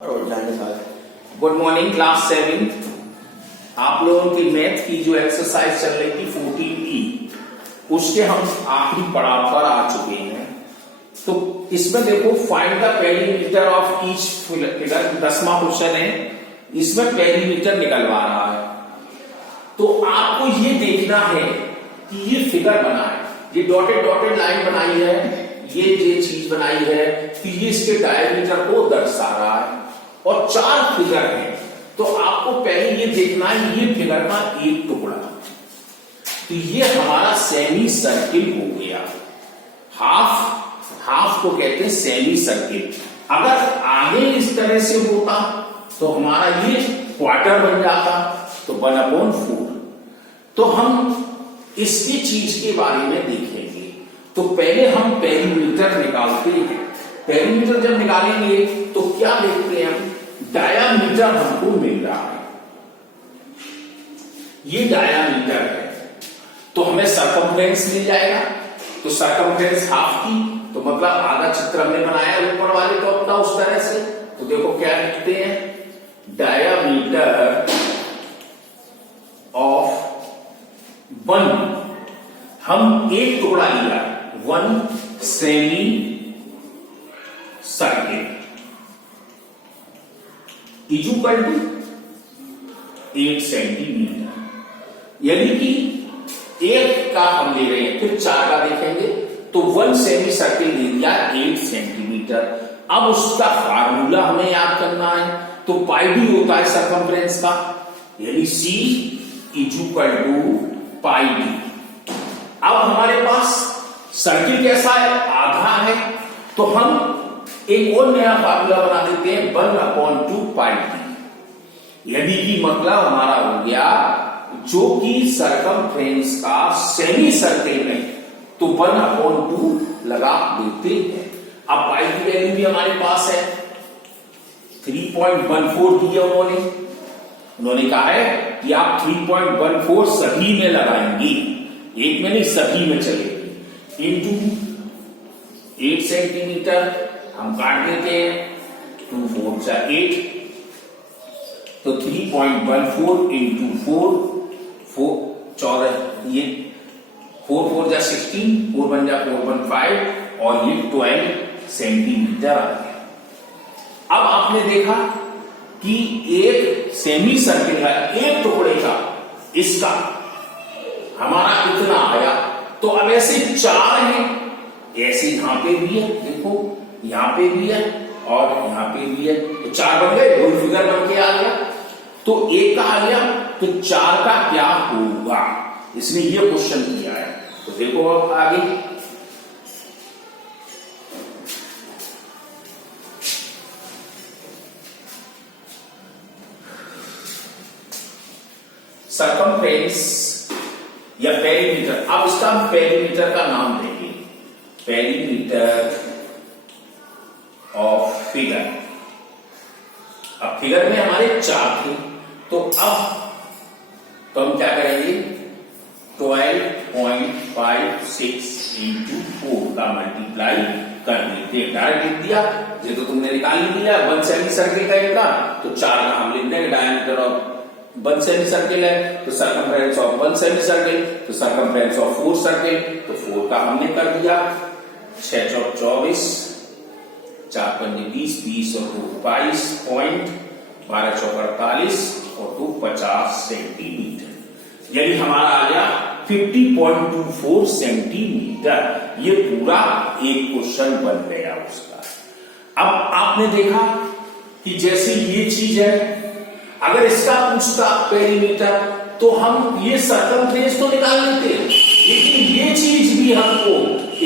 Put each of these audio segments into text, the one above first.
Good morning class 7। आप लोगों की मैथ की जो एक्सरसाइज चल रही थी 14E उसके हम आखिरी पड़ाव पर आ चुके हैं। तो इसमें देखो find the perimeter of each figure, 10वां क्वेश्चन है। इसमें पेरीमीटर निकलवा रहा है। तो आपको ये देखना है कि ये फिगर बना है, ये डॉटेड डॉटेड लाइन बनाई है, ये चीज बनाई है, तो ये इसके डायमीटर को दर्शा रहा है और 4 फिगर हैं। तो आपको पहले ये देखना है ये फिगर का एक टुकड़ा, तो ये हमारा सेमी सर्किल हो गया। हाफ को कहते हैं सेमी सर्किल। अगर आगे इस तरह से होता तो हमारा ये क्वार्टर बन जाता, तो 1/4। तो हम इसकी चीज के बारे में देखेंगे। तो पहले हम पेरीमीटर निकालते हैं। पेरीमीटर जब निकालेंगे तो क्या देखते हैं हम, डायामीटर हमको मिल रहा है, ये डायामीटर है। तो हमें सरकमफ्रेंस मिल जाएगा। तो सरकमफ्रेंस हाफ की, तो मतलब आधा चित्र हमने बनाया ऊपर वाले टॉप का उस तरह से। तो देखो क्या लिखते हैं, डायामीटर ऑफ 1, हम एक टुकड़ा लिया 1 semi circle equal to 8 centimetre. यानी कि एक का हम ले रहे हैं, फिर 4 का देखेंगे। तो 1 सेमी सर्किल ले दिया 8 सेंटीमीटर। अब उसका फार्मूला हमें याद करना है। तो पाई डी होता है सरकमफ्रेंस का, यानी सी इक्वल टू पाई डी। अब हमारे पास सर्किल कैसा है, आधा है। तो हम एक और नया फार्मूला बना देते हैं 1/2 पाई डी। यानी कि मतलब हमारा हो गया जो कि सरकमफ्रेंस का सेमी सर्किल में, तो 1/2 लगा देते हैं। अब पाई की वैल्यू भी हमारे पास है 3.14 दी है उन्होंने कहा है कि आप 3.14 सभी में लगाएंगे, एक में नहीं सभी में चलेगी। इंटू 8 सेंटीमीटर हम काट देते हैं, 2 4 जा 8, तो 3.14 इंटू 4 14, ये 4 4 जा 16, 4 1 जा 415 और ये 12 सेंटीमीटर आ गया। अब आपने देखा कि एक सेमी सर्किल है, एक टुकड़े का, इसका हमारा इतना आया। तो अब ऐसे 4 हैं, ऐसे यहां पे भी है, देखो यहां पे भी है और यहां पे भी है। तो 4 बन गए, दो फिगर बन के आ गया। तो एक का आ गया, तो 4 का क्या होगा, इसने ये क्वेश्चन किया है। तो देखो अब आगे सरकमफ्रेंस या पेरीमीटर। अब इसका हम पेरीमीटर का नाम देंगे, पेरीमीटर ऑफ फिगर। अब फिगर में हमारे 4 थे, तो अब तो हम क्या करेंगे, 12.56 इंटू 4 का मल्टीप्लाई कर देते हैं। डायरेक्ट लिख दिया, ये तो तुमने निकाल ही दिया। 1 सेमी सर्किल का इतना, तो 4 का हम लिख देंगे। डायमीटर ऑफ 1 सेमी सर्किल है, तो सरकमफ्रेंस ऑफ 1 सेमी सर्किल, तो सरकमफ्रेंस ऑफ 4 सर्किल, तो 4 का हमने कर दिया। 6 चौक 24, 4 पंजे 20, 20 और 2 22 पॉइंट, 12 चौक 48 और 2 50 सेंटीमीटर। यानी हमारा आ गया 50.24 सेंटीमीटर। ये पूरा एक क्वेश्चन बन गया उसका। अब आपने देखा कि जैसे ये चीज है, अगर इसका पूछता पेरीमीटर तो हम ये सरकमफ्रेंस तो निकाल लेते, लेकिन ये चीज भी हमको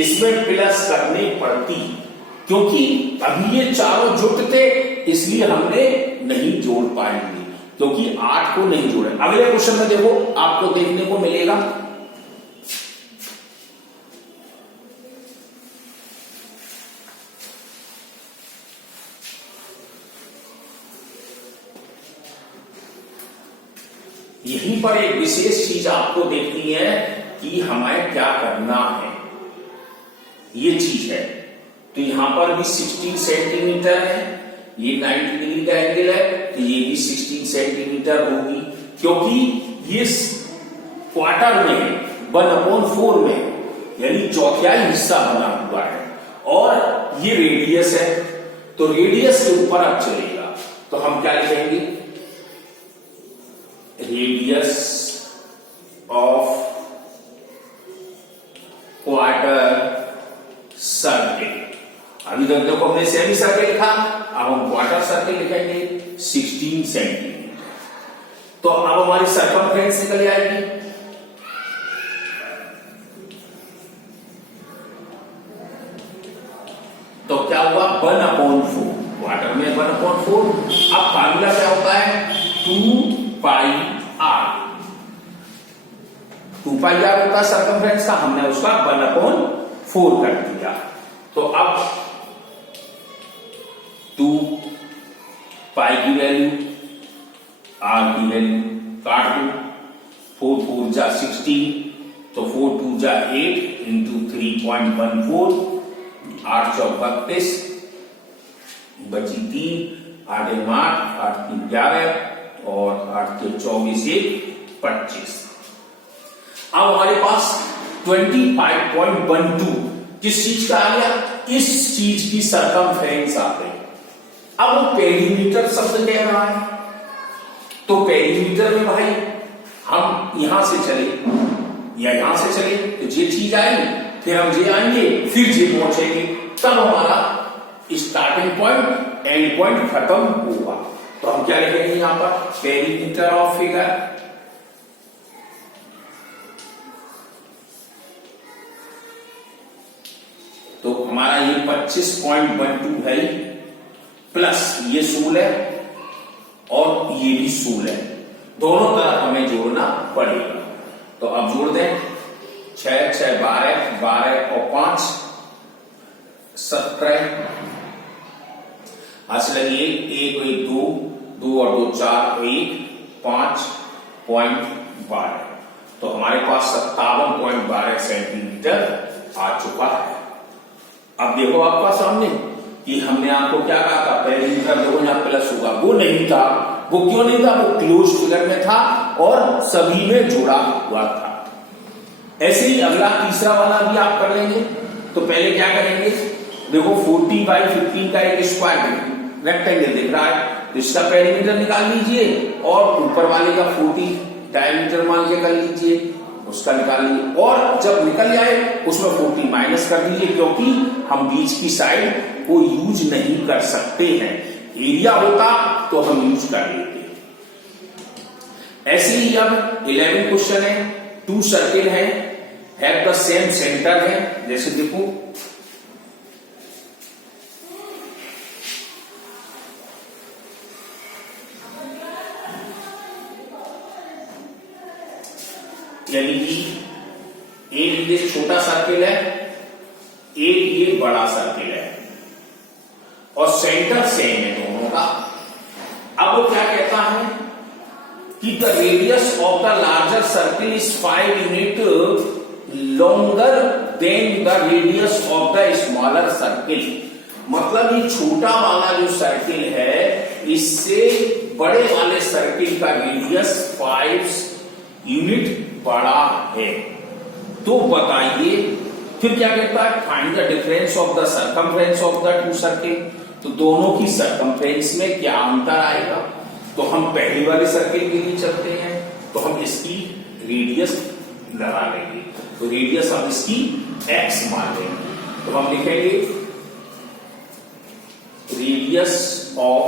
इसमें प्लस करनी पड़ती, क्योंकि अभी ये चारों जुटते, इसलिए हमने नहीं जोड़ पाएंगे, क्योंकि 8 को नहीं जोड़े। अगले क्वेश्चन में देखो आपको देखने को मिलेगा, यहीं पर एक विशेष चीज आपको देखनी है कि हमें क्या करना है, ये चीज है। तो यहां पर भी 16 सेंटीमीटर है, ये 90 डिग्री डिग्री का एंगल है तो ये भी 16 सेंटीमीटर होगी, क्योंकि ये क्वार्टर में 1/4 में यानी चौथाई हिस्सा बना हुआ है और ये रेडियस है, तो रेडियस के ऊपर अब चलेगा तो हम क्या लिखेंगे, रेडियस ऑफ क्वार्टर सर्किल। अभी तक देखो हमने सेमी सर्किल लिखा, अब हम क्वार्टर सर्किल लिखेंगे 16 सेंटीमीटर। तो अब हमारी सरकमफ्रेंस निकल आएगी, तो क्या हुआ 1/4, क्वार्टर में 1/4। अब फार्मूला क्या होता है 2πr, 2πr होता है सरकमफ्रेंस का, हमने उसका 1/4 कर दिया। तो अब 2 पाई की वैल्यू, आर की वैल्यू काट दो, 4 4 जा 16, तो 4 2 जा 8 इंटू 3.14, 8 चौक 32, बची 3, 8 8, 8 3 11 और 8 के 24 1 25। अब हमारे पास 25.12 किस चीज का आ गया, इस चीज की सरकमफ्रेंस आ गई। अब वो पेरीमीटर शब्द कह रहा है, तो पेरीमीटर में भाई हम यहां से चले या यहां से चले तो ये चीज आएगी, फिर हम ये आएंगे, फिर ये पहुंचेंगे, तब हमारा स्टार्टिंग पॉइंट एंड पॉइंट खत्म होगा। तो हम क्या लिखेंगे यहां पर, पेरीमीटर ऑफ फिगर, तो हमारा ये 25.12 है प्लस ये 16 और ये भी 16, दोनों तरफ हमें जोड़ना पड़ेगा। तो अब जोड़ दें, 6 6 12, 12 और 5 17, हाथ लगी 1 1 2, 2 और 2 4, 1 5.12, तो हमारे पास 57.12 सेंटीमीटर आ चुका है। अब देखो आपका सामने कि हमने आपको क्या कहा था, पेरीमीटर देखो यहाँ प्लस होगा, वो नहीं था। वो क्यों नहीं था, वो क्लोज फिगर में था और सभी में जुड़ा हुआ था। ऐसे ही अगला तीसरा वाला भी आप कर लेंगे। तो पहले क्या करेंगे, देखो 40/15 का एक स्क्वायर रेक्टेंगल दिख रहा है, तो इसका पेरीमीटर निकाल लीजिए और ऊपर वाले का 40 डायमीटर मान के कर लीजिए, उसका निकाल लीजिए, और जब निकल जाए उसमें 40 माइनस कर दीजिए, क्योंकि हम बीच की साइड को यूज नहीं कर सकते हैं। एरिया होता तो हम यूज कर लेते। ऐसे ही अब 11 क्वेश्चन है, 2 सर्किल है, हैव द सेम सेंटर है। जैसे देखो यानी कि एक ये छोटा सर्किल है, एक ये बड़ा सर्किल है और सेंटर सेम है दोनों का। अब वो क्या कहता है कि the radius of the larger circle is 5 unit longer than the radius of the smaller circle. मतलब ये छोटा वाला जो सर्किल है इससे बड़े वाले सर्किल का रेडियस 5 यूनिट बड़ा है। तो बताइए फिर क्या कहता है, find the difference of the circumference of the 2 circle. तो दोनों की सरकमफ्रेंस में क्या अंतर आएगा। तो हम पहली वाले सर्किल के लिए चलते हैं, तो हम इसकी रेडियस लगा लेंगे। तो रेडियस हम इसकी x मान लेंगे। तो हम लिखेंगे radius of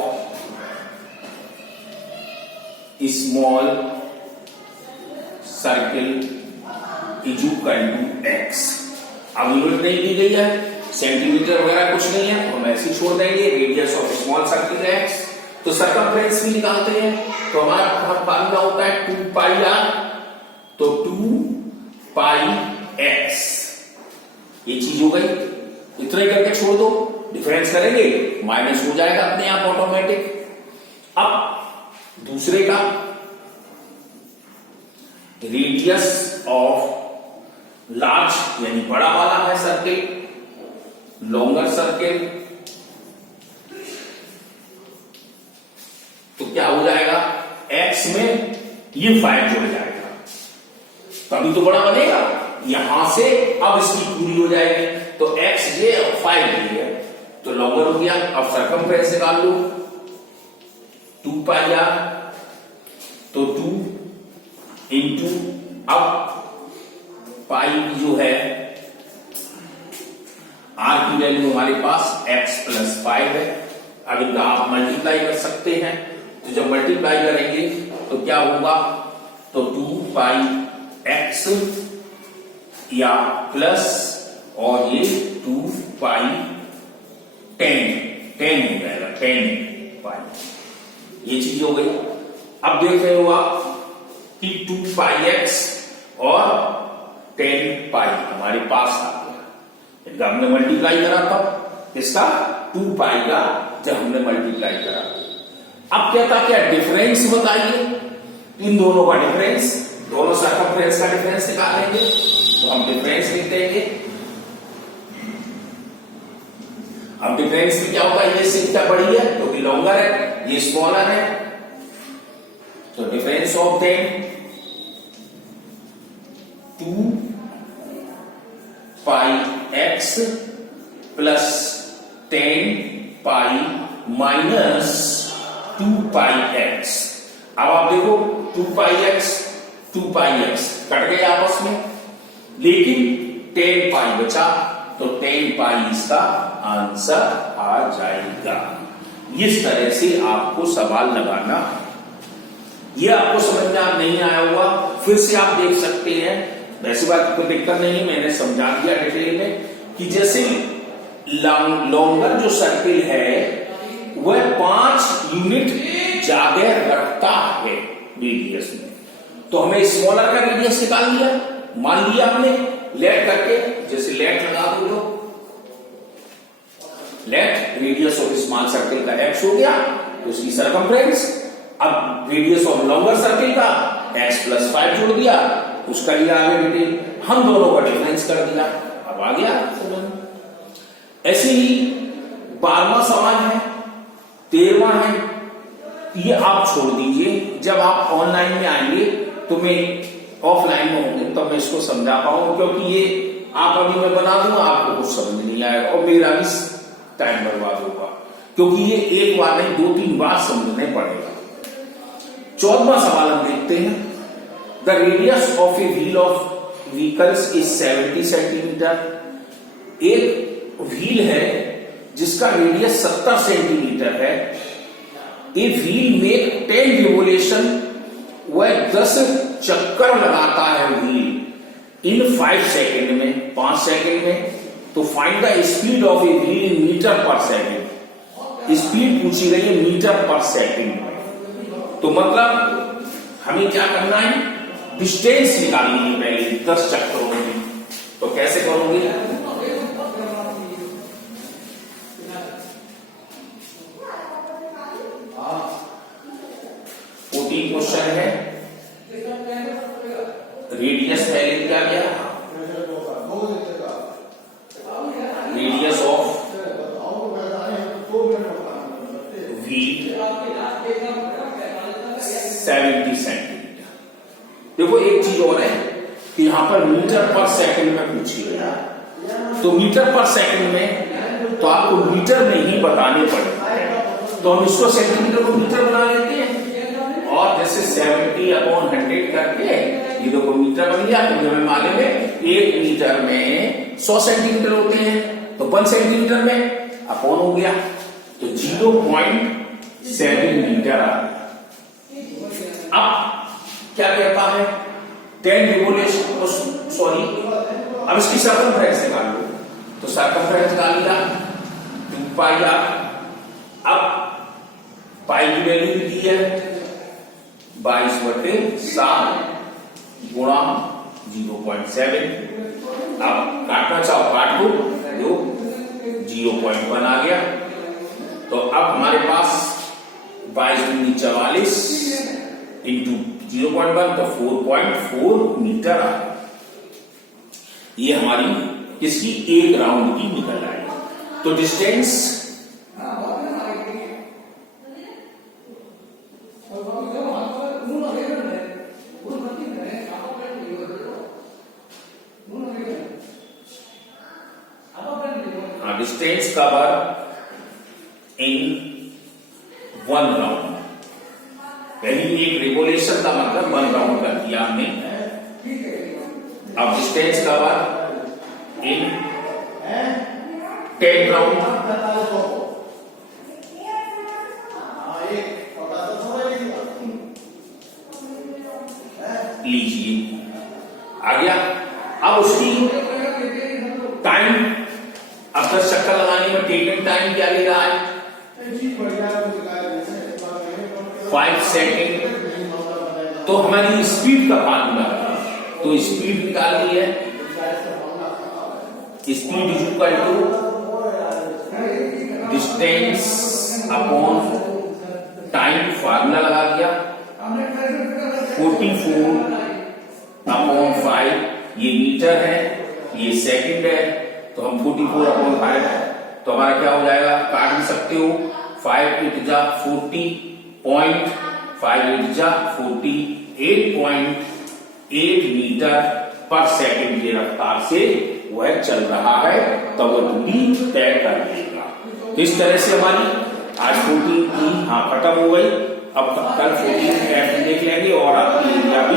small circle is equal to x। अब यूनिट नहीं दी गई है, सेंटीमीटर वगैरह कुछ नहीं है, तो हम ऐसे ही छोड़ देंगे। रेडियस ऑफ स्मॉल सर्किल है x। तो सरकमफ्रेंस भी निकालते हैं, तो हमारा फार्मूला होता है 2 पाई r, तो 2 पाई x। ये चीज हो गई, इतना ही करके छोड़ दो, डिफरेंस करेंगे माइनस हो जाएगा अपने आप ऑटोमेटिक। अब दूसरे का रेडियस ऑफ लार्ज यानी बड़ा वाला है सर्किल, लॉन्गर सर्किल क्या हो जाएगा, x में ये 5 जुड़ जाएगा, तभी तो बड़ा बनेगा। यहां से अब इसकी पूरी हो जाएगी, तो x जे और 5 जे है तो लॉन्गर हो गया। अब सरकमफ्रेंस निकाल लो, 2 पाई आर, तो 2 इंटू, अब पाई जो है आर की वैल्यू हमारे पास x प्लस 5 है। अब इनका आप मल्टीप्लाई कर सकते हैं, तो जब मल्टीप्लाई करेंगे तो क्या होगा, तो 2 पाई x या प्लस और ये 2 पाई 10 हो जाएगा, 10 पाई, ये चीज हो गई। अब देख रहे हो आप कि 2 पाई x और 10 पाई हमारे पास आ गया। इनका हमने मल्टीप्लाई करा था, इसका 2 पाई का जब हमने मल्टीप्लाई करा। अब क्या था, क्या डिफरेंस बताइए, इन दोनों का डिफरेंस, दोनों सरकमफ्रेंस का डिफरेंस निकालेंगे, तो हम डिफरेंस लिख देंगे। अब डिफरेंस में क्या होगा, ये संख्या बड़ी है क्योंकि लॉन्गर है, ये स्मॉलर है, तो difference of them 2 pi x plus 10 pi minus 2 pi x। अब आप देखो 2 पाई x कट गए आपस में, लेकिन 10 पाई बचा, तो 10 पाई इसका आंसर आ जाएगा। इस तरह से आपको सवाल लगाना, ये आपको समझ में नहीं आया हुआ, फिर से आप देख सकते हैं, वैसी बात कोई दिक्कत नहीं, मैंने समझा दिया डिटेल में कि जैसे लॉन्गर जो सर्किल है वह 5 यूनिट जगह रखता है रेडियस में, तो हमें स्मॉलर का रेडियस निकाल लिया, मान लिया हमने लेट करके, जैसे लेट लगा दो, let radius of small circle का x हो गया, तो उसकी सरकमफ्रेंस। अब रेडियस ऑफ लॉन्गर सर्किल का x प्लस 5 जोड़ दिया, उसका लिया आगे डिटेल, हम दोनों का डिफरेंस कर दिया, अब आ गया समझ। ऐसे ही 12वां सवाल है, 13वां है, ये आप छोड़ दीजिए, जब आप ऑनलाइन में आएंगे तो मैं ऑफलाइन में होंगे तब मैं इसको समझा पाऊंगा, क्योंकि ये आप अभी मैं बना दूंगा आपको कुछ समझ नहीं आएगा और मेरा भी टाइम बर्बाद होगा, क्योंकि ये एक बार नहीं 2-3 बार समझने पड़ेगा। 14वां सवाल हम देखते हैं, the radius of a wheel of vehicles is 70 centimetre. एक व्हील है जिसका रेडियस 70 सेंटीमीटर है। ए व्हील में 10 रिवोल्यूशन, वह 10 चक्कर लगाता है व्हील इन 5 सेकेंड में, 5 सेकेंड में, तो find the speed of a wheel in metre per second. Speed पूछी गई है मीटर पर सेकेंड में, तो मतलब हमें क्या करना है, डिस्टेंस निकालनी है पहले 10 चक्करों में, तो कैसे करोगे, क्वेश्चन है, रेडियस पहले क्या गया, रेडियस ऑफ व्हील 70 सेंटीमीटर। देखो एक चीज और है कि यहां पर मीटर पर सेकंड में पूछी गया, तो मीटर पर सेकंड में तो आपको मीटर में ही बताने पड़ेगा, तो हम इसको सेंटीमीटर को मीटर बना लेते हैं, और जैसे 70/100 करके ये देखो मीटर बन गया, तो हमें मालूम है 1 मीटर में 100 सेंटीमीटर होते हैं, तो 1 सेंटीमीटर में अपॉन हो गया, तो 0.7 मीटर आ गया। अब क्या कहता है, 10 रिवोल्यूशन, सॉरी, अब इसकी सरकमफ्रेंस निकाल लो, तो सरकमफ्रेंस निकाल लिया 2 पाई आर। अब पाई की वैल्यू दी है 22/7 गुणा 0.7। अब काटना चाहो काट दो, 0.1 आ गया, तो अब हमारे पास 22×44 इंटू 0.1, तो 4.4 मीटर आ गया। ये हमारी किसकी एक राउंड की निकल आई, तो distance distance cover in 1 round, यानी एक रिवोल्यूशन का मतलब 1 राउंड कर दिया हमने। अब डिस्टेंस कवर इन 10 राउंड, लीजिए आ गया। अब उसकी टाइम, अब 10 चक्कर लगाने में टेकन टाइम क्या ले रहा है? 5 सेकेंड। तो हमारी स्पीड का फार्मूला, तो स्पीड निकालनी है, speed is equal to distance upon time, formula लगा दिया 44/5, ये मीटर है, ये सेकंड है, तो हम 44/5, तो हमारा क्या हो जाएगा, काट भी सकते हो, 5 8 जा 40, 5 8 जा 40, 8.8 मीटर पर सेकंड की रफ्तार से वह चल रहा है, तब वह दूरी तय कर लेगा। तो इस तरह से हमारी आज 14 की खत्म हो गई। अब कल 14 देख लेंगे और आपकी एरिया भी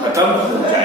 खत्म हो जाएगी।